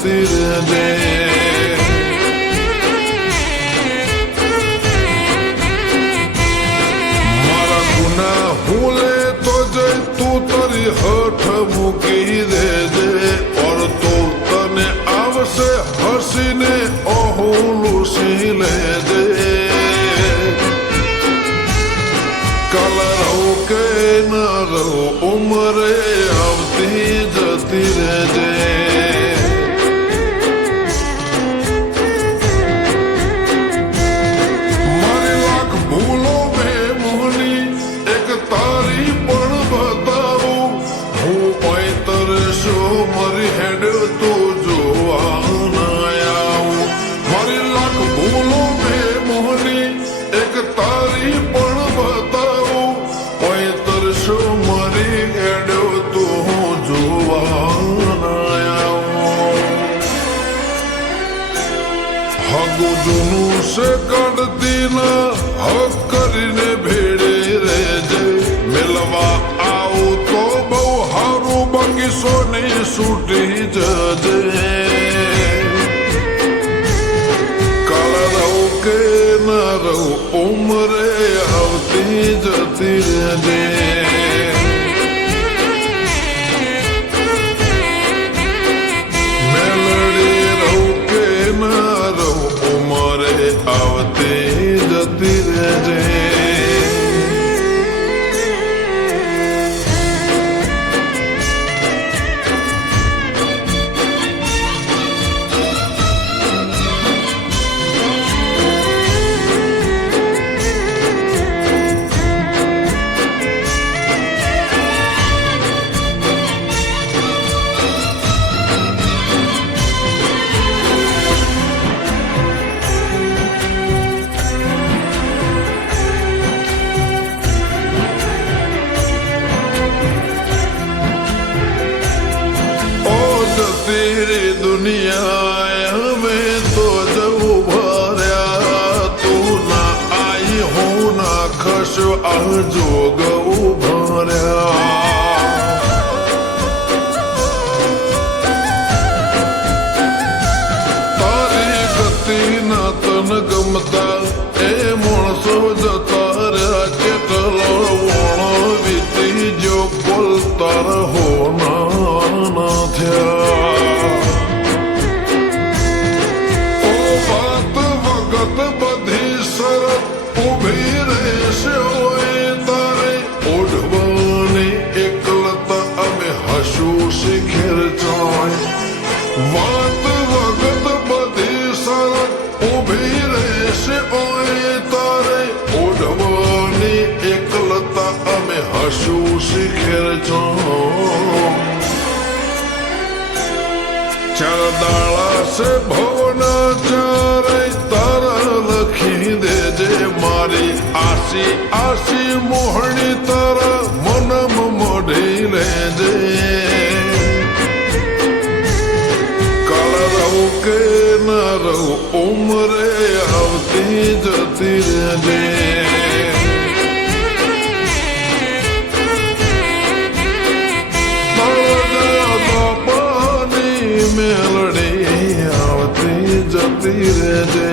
જતી રહેજે મારા ગુના ભૂલે તો જઈ તું તારી હઠ મૂકી દેજે ઓર તો તને આવશે હસીને ઓહું લૂસી લેજે કાલ રહું કે ન રહું ઉમરે આવતી જતી રહેજે મારી લાખ ભૂલો બે મોહની એક તારી પણ બતાવું હું પૈતર શું મારી હેડ તું જોવા ના આવું મારી લાખ ભૂલો બે મોહની એક તારી પણ બતાવું પૈતર શું મારી હેડ તું જોવા ના આવું હગું જૂનું છે કાઢતી ના હક કરીને ભેડે રહેજે મેલવા આવું તો બહુ હારું બાકી સોની છૂટી જજે કાલ રહું કે ન રહું ઉમરે આવતી જતી રહેજે મેલડી રહું કે ન રહું ઉમરે આવતી જતી રહેજે तेरी दुनिया हमें तो जब भर्या तू ना आई हो ना खश जोग उभर्या તારી ગતિ ના તન ગમતા એ માણસો જતા રહ્યા કેટલો વણો વીતી જો બોલતા રહો ના થયા બધી શરત ઉભી રહેશે હોય તારે ઓઢવાની એકલતા અમે હસું શીખેર ચોય વાત વગત બધી શરત ઉભી રહેશે હોય તારે ઓઢવાની એકલતા અમે હસું શીખેર ચોય ચાર દાળા છે ભવના ચારે તારા લખી દેજે મારી આશી આશી મોહણી તારા મનમ મોઢી લેજે કાલ રહું કે ન રહું ઉમરે આવતી જતી રહેજે મેલડી આવતી જતી રહેજે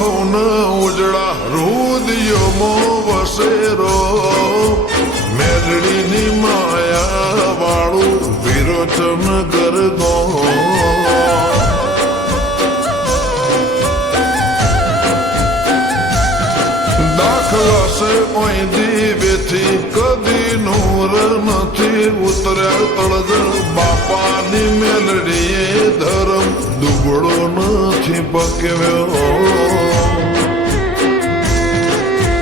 હોના ઉજળા રુદિયોમો વસેરો મેલડીની માયા વાળું વિરોચન કરદો દાખલા છે ઓય દીવેથી કદી નૂર નથી ઉતર્યા તળજળ બાપાની મેલડીએ ધર્મ દુબળો નથી પકવ્યો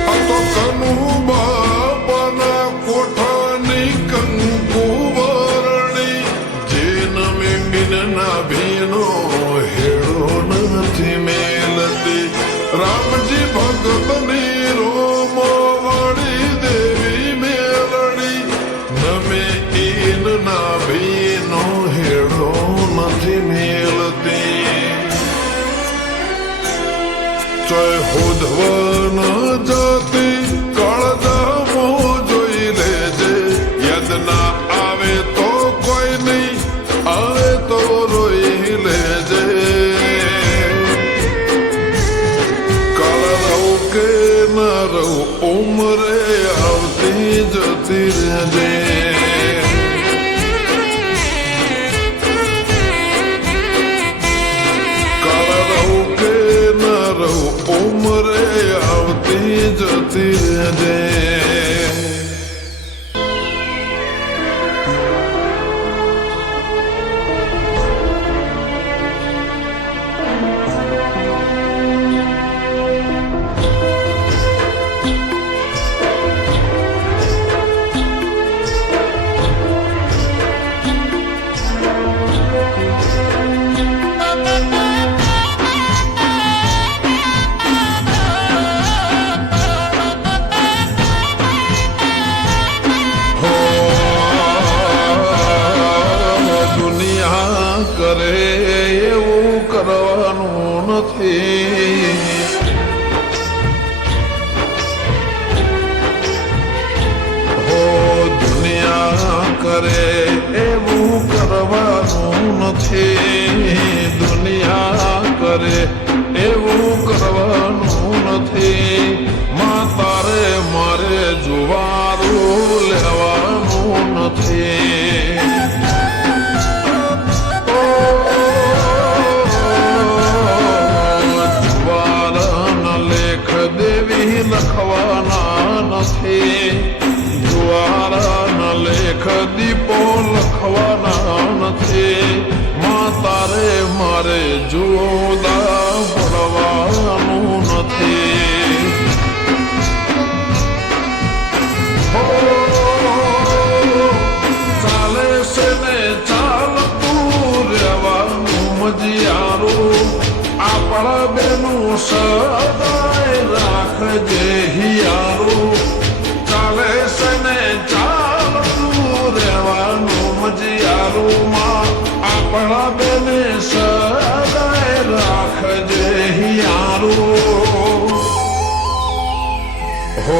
આ તો કનું બા ભીનો હેડો નથી મેલતી રામજી ભગતની રોમો વળી દેવી મેલડી નમે ઈન ના ભીનો હેડો નથી મેલતી ચોય હોધવ ન જાતી કાળજામો જોઈ લેજે યદ ના આવે તો કોઈ નહીં આવે તો રોઈ લેજે કાળ રહું કે ન રહું ઉમરે આવતી જતી રહેજે કાળ રહું કે ન રહું ઉમરે આવતી જતી રહેજે કરે એવું કરવાનું નથી હો દુનિયા કરે એવું કરવાનું નથી દુનિયા કરે એવું કરવાનું નથી માં તારે મારે જુવારું લેવાનું નથી લખવાના નથી જુવારાના લેખ દીપો લખવાના નથી માં તારે મારે જુદા પડવાનું નથી ચાલે છે ને ચાલતું રહેવાનું મજિયારું આપણા બેનું સદાય રાખજે હિયારું ચાલે છે ને ચાલતું રહેવાનું મજિયારું માં આપણા બેને સદાય રાખજે હિયારું હો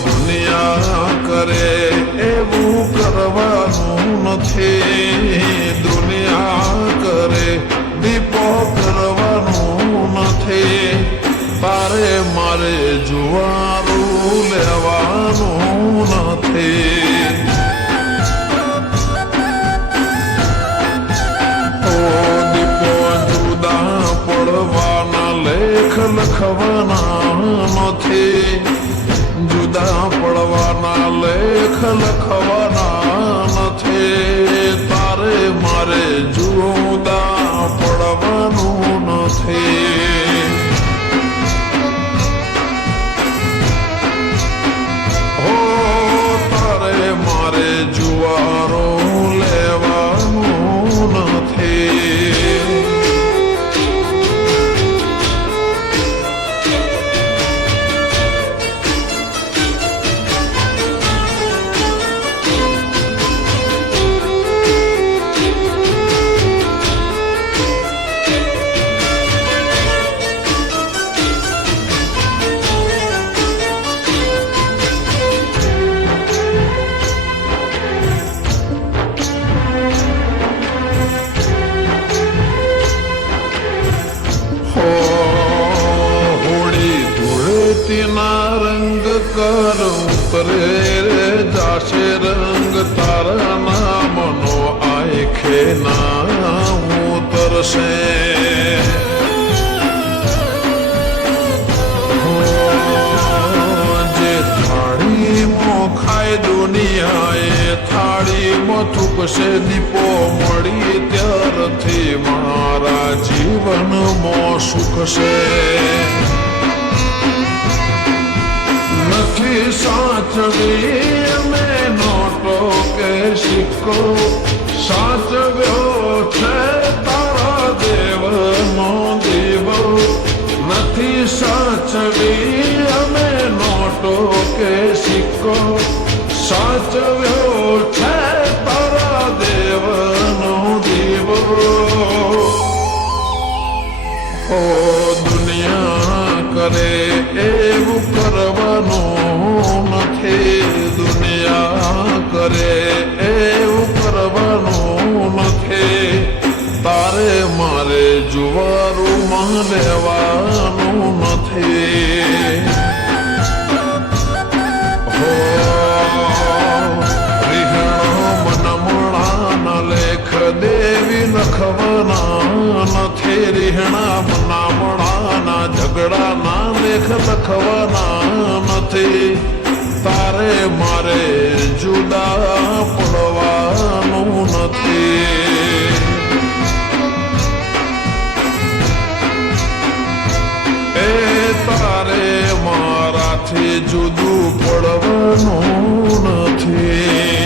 દુનિયા કરે એવું કરવાનું નથી દુનિયા કરે દીપો કરવાનું નથી તારે મારે જુવારું લેવાનું નથી ઓ દીપો જુદા પડવાના લેખ લખવાના નથી જુદા પડવાના લેખ લખવાના નથી તારે મારે જુદા પડવાનું નથી હો તારે મારે જુવારો લેવાનું નથી ના રંગ કર ઉતરે રે જાશે રંગ તારા નામનો આંખે ના ઉતરશે જે થાળીમાં ખાય દુનિયાએ થાળીમાં થૂકશે દીપો મળી ત્યારથી મારા જીવનમાં સુખ છે નથી સાચવી મેં નોટો કે સિક્કો સાચવ્યો છે તારા સાચવ્યો છે તારા દેવનો દીવો ઓ દુનિયા કરે એવું કરવાનું નથી દુનિયા કરે એવું કરવાનું નથી તારે મારે જુવારુમાં લેવાનું નથી હો રીહણો મનમણાના લેખ દેવી લખવાના નથી રીહણા મનામણાના ઝઘડાના લેખ લખવાના નથી તારે મારે જુદા પડવાનું નથી એ તારે મારાથી જુદું પડવાનું નથી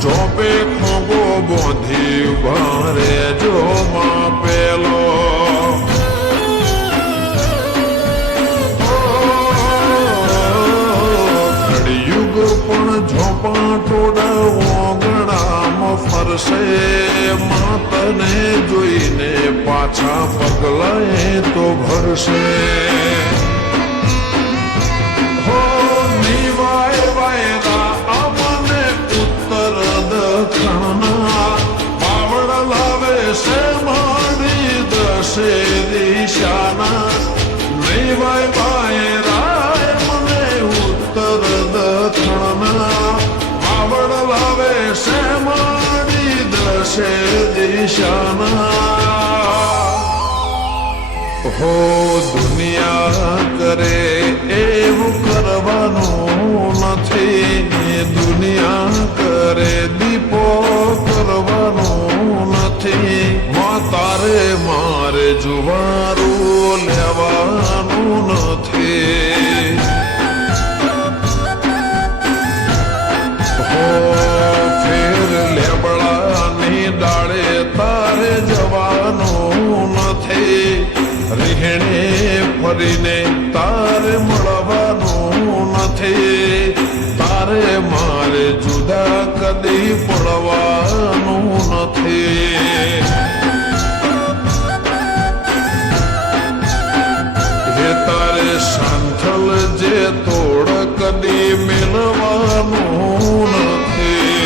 ચોપે ખોગો બોંધી ભારે જો માં પેલો ઘડિયુગ પણ ઝોપા ટોડા ઓગણામાં ફરશે માતને જોઈને પાછા પગલાએ તો ભરશે હો નિવાય વાયરા અમને ઉત્તર દક્ષિણના પાવડ લાવે છે મારી દશે દિશાના નિવાય વાયરા મને ઉત્તર દક્ષિણના પાવડ લાવે છે મારી દશે દિશાના હો દુનિયા કરે એવું કરવાનું નથી દુનિયા કરે દીપો કરવાનું નથી તારે મારે જુવારું લેવાનું નથી હો ફેર લેબડાની ડાળે તારે જવાનું નથી રીહણે ફરીને તારે મળવાનું નથી તારે મારે જુદા કદી પડવાનું નથી હે તારે સાંથલ જે તોડ કદી મેળવાનું નથી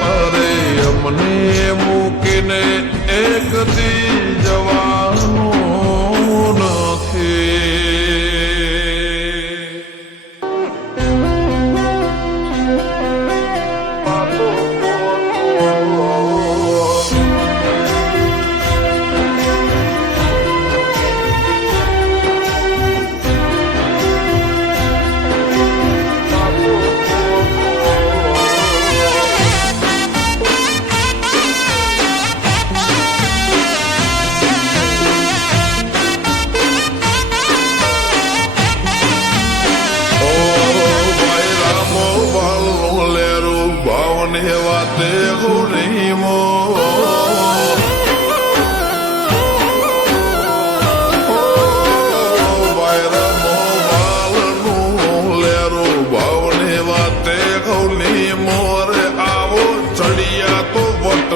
તારે અમને મૂકીને એક દી જવાનું નથી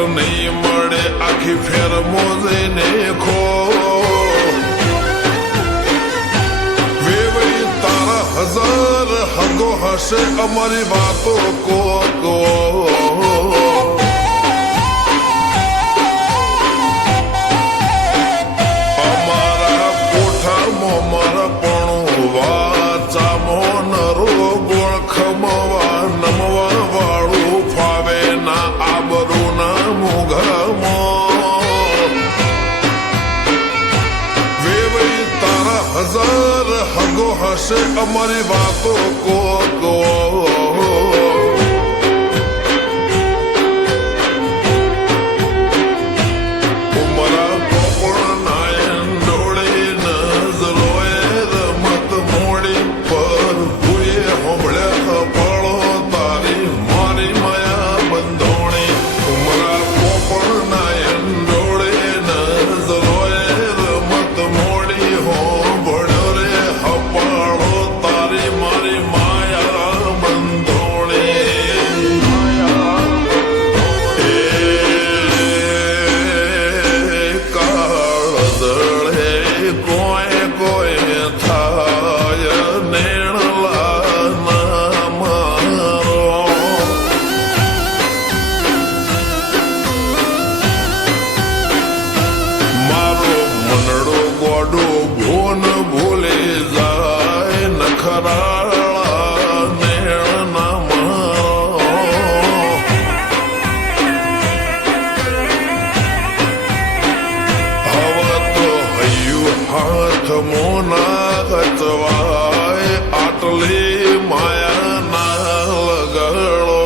નહીં મળે આખી ફેર મોજને ખો વેવઈ તારા હજાર હગો હશે અમારી વાતો કો અમારા કોઠામાં મારા પણ વાચામો નરો ગોળખમવા નમવા વાળું હશે અમારી વાતો કો ઉમરા પોપણ નાયન ડોળે નજરોએ રમત મોડી પર ભૂએ હોંભળ્યા પાળો તારી મારી માયા બંધોણી ઉમરા પોપણ નાયન ડોળે નજરોએ રમત મોડી હોંભળ્યો રે હપાળો તારી મારી માયા બંધોણી કાળ દળે કોઈ કોઈ થાય નેણલા ના મારો મારો મનડો ગોડો ભોન ભૂલે જાય નખરાળા નેણ ના મારો હવે તો હૈયું હાથ મોના ગચવાય આટલી માયા ના લગાડો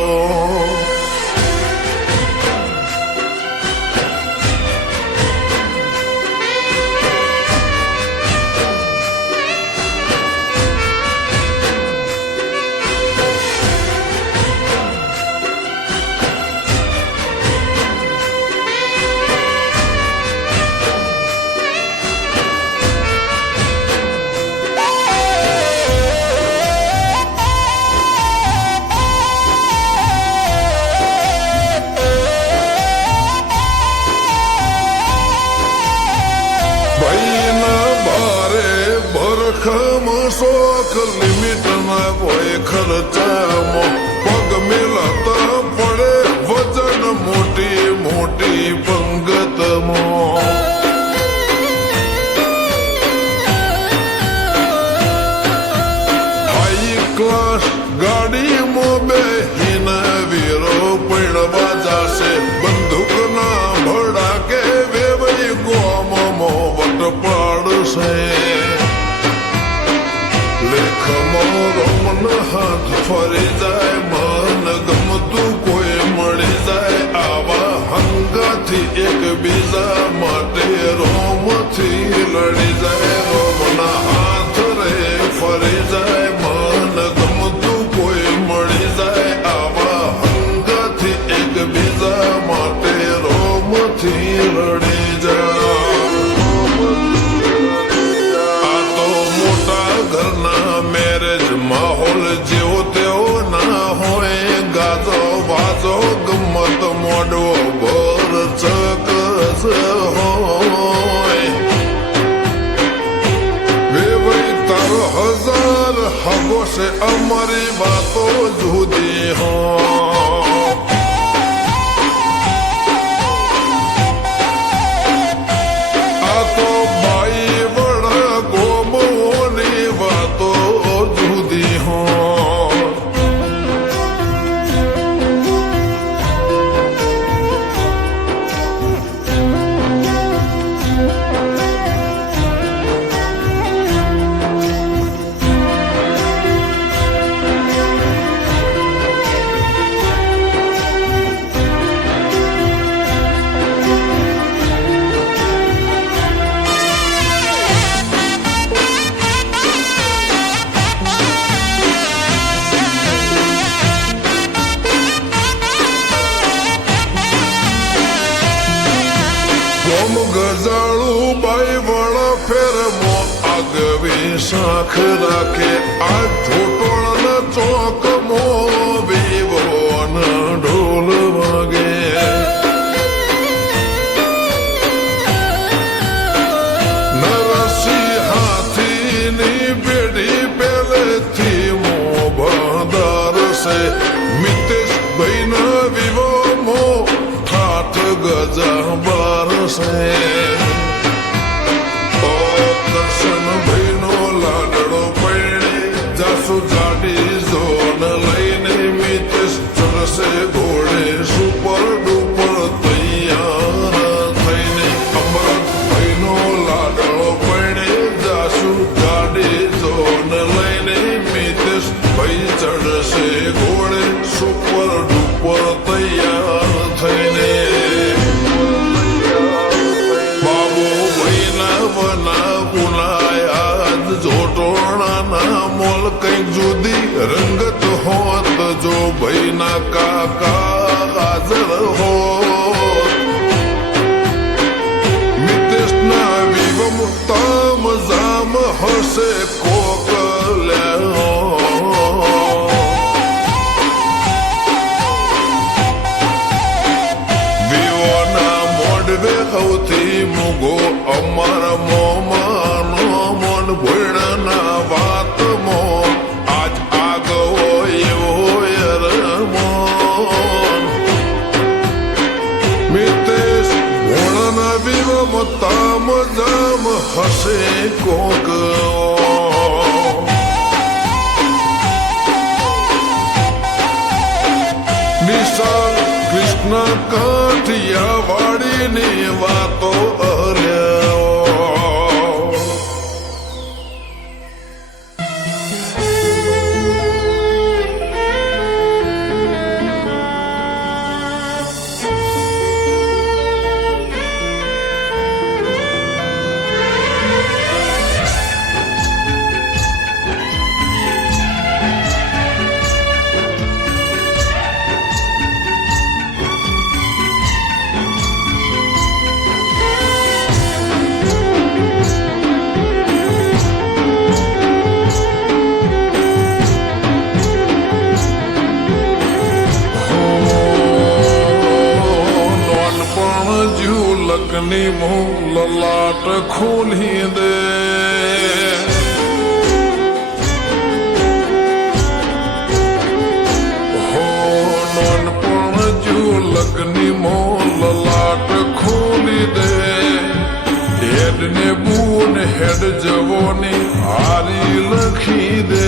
ભાઈના બારે ભરખમ શોખ લિમિટ ના કોઈ ખર્ચામાં પગ મેલાતા પડે વજન મોટી મોટી પંગતમાં હાઈ ક્લાસ ગાડીમાં બેહીને વીરો પૈણવા જાશે બંદૂકના ભડાકે વેવાઈ ગોમો વટ પાડશે લેખમાં રમન હાથ ફરી જાય મન ગમતું કોઈ મળી જાય આવા હંગાથી એકબીજા માટે રોમથી લડી જાય રોમના હાથ રે ફરી જાય મન ગમતું કોઈ મળી જાય આવા હંગાથી એકબીજા માટે રોમથી લડી જાય આ તો મોટા ઘરના મેરેજ માહોલ જેવો તેવો ના હોય ગાજો વાજો ગમત મોડવો ભર ચકસ હોય વેવાઈ તારો હજાર હગો છે અમારી વાતો જુદી હોય આ તો બાઈ વડા ગોમોની વાતો જુદી હોય ગોમ ગજાળું બાઈ વડા ફેરમો આગવી શાખ રાખે આ ઝોટોળના ચોકમો વિવોના ઢોલ વાગે નરસિંહ હાથીની પેઢી પહેલેથી મોભાદાર છે મિતેશ ભાઈના વિવોમો ઠાઠ ગજા બાર છે ઓ કરશન ભાઈનો લાડડો પૈણે જાસુ જાડી ઝોન લઈને મિતેશ ચડશે ઘોડે સુપર ડુપર તૈયાર થઈને અમરત ભાઈનો લાડડો પૈણે જાસુ જાડી ઝોન લઈને કંઈક જુદી રંગત હોત જો ભાઈના કાકા હાજર હોત મિતેશના વિવમ તામ જામ હશે કોક વિવોના મોડવે સૌથી મૂગો અમાર મોમાનો મોન ભોળના વાતમો આજ આગવો એવો રમોન મિતેશ ભોળના વિવમ તામ જામ હશે કોક નિશાળ કૃષ્ણ કાઠિયા વાડીની વાતો લકની મોં લલાટ ખોલી દે હો નોનપણ જો લકની મોં લલાટ ખોલી દે હેડ ને બૂન હેડ જવોની હારી લખી દે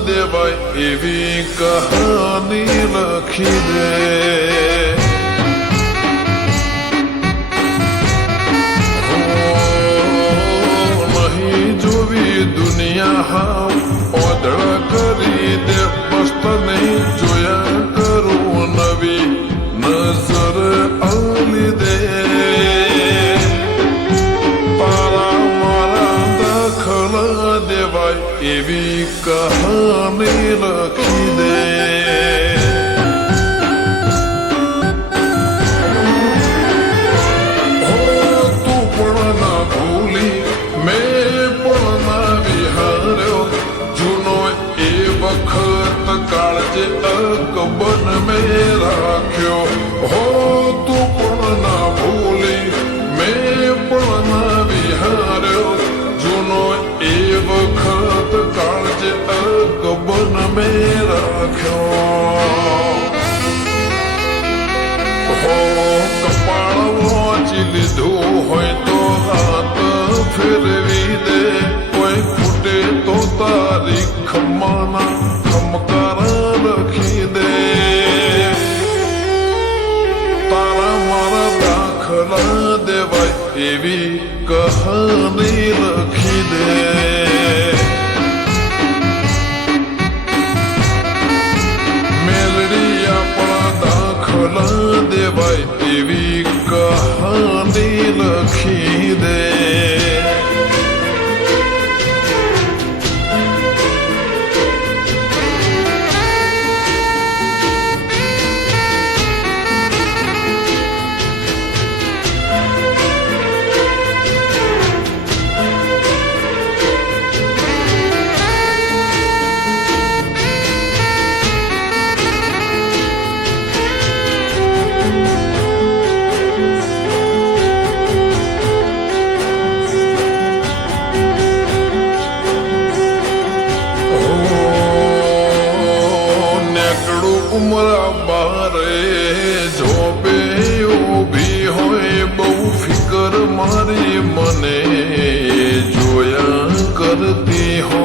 દેવાય એવી કહાની લખી દે નહીં જોવી દુનિયા હાવ ઓદળ કરી દે મસ્ત નહીં જોયા કરું નવી નજર આલી દે તારા મારા દાખલ દેવાય એવી કહાની લખી દે હો તું પણ ના ભૂલી મેં પણ ના વિહાર્યો જૂનો એ વખત કાળજે અકબન મેં રાખ્યો હો તું પણ ના ભૂલી મેં પણ ના વિહાર્યો જૂનો એ વખત કાળજે અકબન મેં રાખ્યો હો કપાળ વાંચી લીધું હોય તો હાથ ફેરવી દે કોઈ ફૂટે તો તારી ખમ્માના ખમકારા લખી દે તારા મારા દાખલા દેવાય એવી કહાની લખી દે મેલડી આપણા દાખલા દેવાય એવી કહાની લખી દે ઉમરા બારે જોબે ઊભી હોય બહુ ફિકર મારી મને જોયા કરતી હો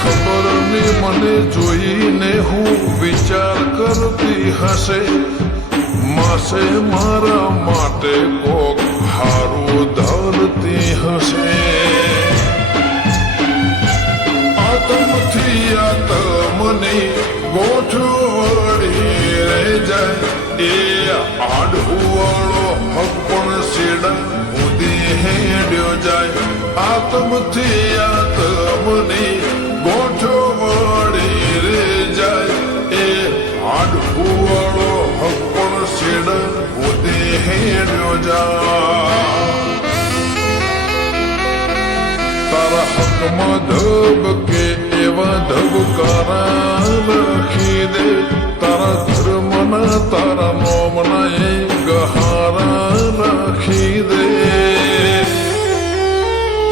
ખબર ની મને જોઈને હું વિચાર કરતી હશે માસે મારા માટે કોક હારું ધરતી હશે આતમથી આતમને ગોઠવડી રે જાય એ આડુવાળો હક પણ શેડા ઉદી હેડ્યો જાય આત્મથી આત્મની ગોઠો વળી રે જાય એ આડુવાળો હક પણ શેડા ઉદી હેડ્યો જાય તારા હકમાં ધબકે એવા ધબકારા લખી દે તારા ધર્મના તારા નોમના એ ગહારા લખી દે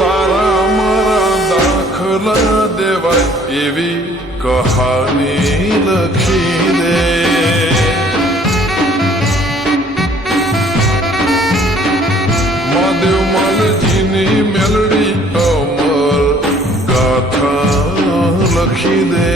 તારા મારા દાખલા દેવાય એવી કહાની લખી દે મહાદેવ માલજીની મેલડી અમર ગાથા લખી દે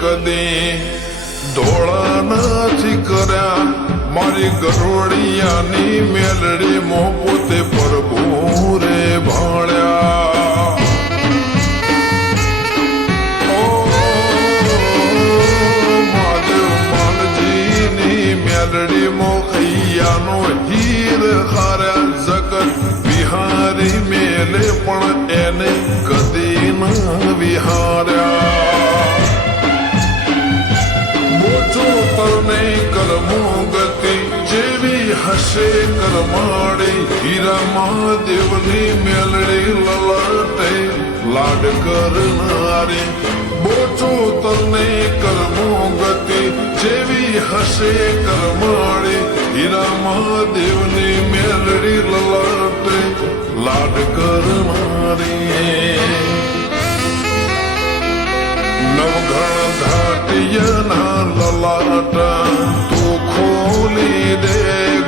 કદી ધોળા નથી કર્યા મારી ગરોડિયાની મેલડી મો પોતે પ્રભુ રે ભાળ્યા મહાદેવ માલજીની મેલડી મો કૈયાનો હીર હાર્યા જગત વિહારી મેલે પણ એને કદી ન વિહાર્યા તરને કરમો ગતિ જેવી હશે કરમાડી હીરા મહાદેવની મેલડી લલાટે લાડ કરનારી બોચો તરને કરમો ગતિ જેવી હશે કરમાડી હીરા મહાદેવની મેલડી લલાટે લાડ કરનારી નવઘણ ઘાટિયાના લલાટા તું ખોલી દે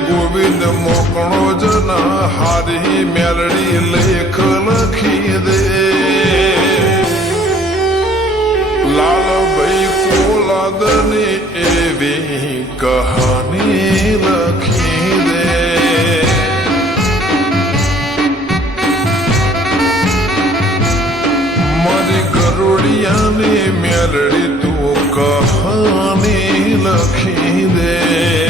ગોવિંદ મોકણો જના હારી મેલડી લેખ લખી દે લાલભાઈ કોલાદની એવી કહાની લખી દે મારી ગરોડિયાની મેલડી તું કહાની લખી દે